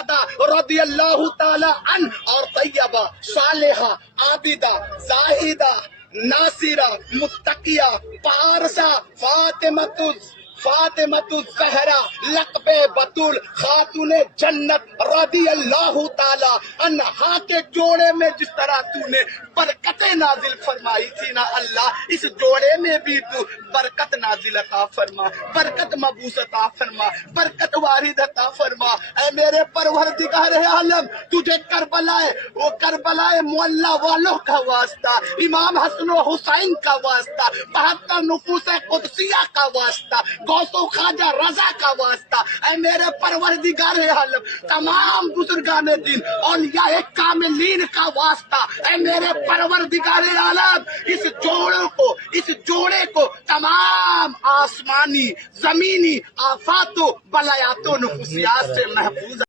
रदियल्लाहु ताला अन और तैयबा सालेहा आबिदा जाहिदा नासिरा मुत्तकिया पारसा फातिमतु ज़हरा लक़बे बतूल खातूने जन्नत रदियल्लाहु ताला अन्हा के जोड़े में जिस तरह तूने बरकतें नाजिल फरमाई थी ना अल्लाह, इस जोड़े में भी तू बरकत नाजिल अता फरमा, बरकत मबूस अता फरमा, बरकत वारिद अता फरमा। ऐ मेरे परवरदिगार आलम, तुझे करबलाए मुअल्ला वालों का वास्ता, इमाम हसन व हुसैन का वास्ता, 72 नुफूस कुदसिया का वास्ता, गौसो ख्वाजा रजा का वास्ता, ऐ मेरे परवरदिगार आलम, तमाम बुजुर्गाने दिन औलियाए कामिलीन का वास्ता, ऐ मेरे परवरदिगार आलम, इस जोड़े को तमाम आसमानी जमीनी आफातों बलायातों नुफूसियात से महफूज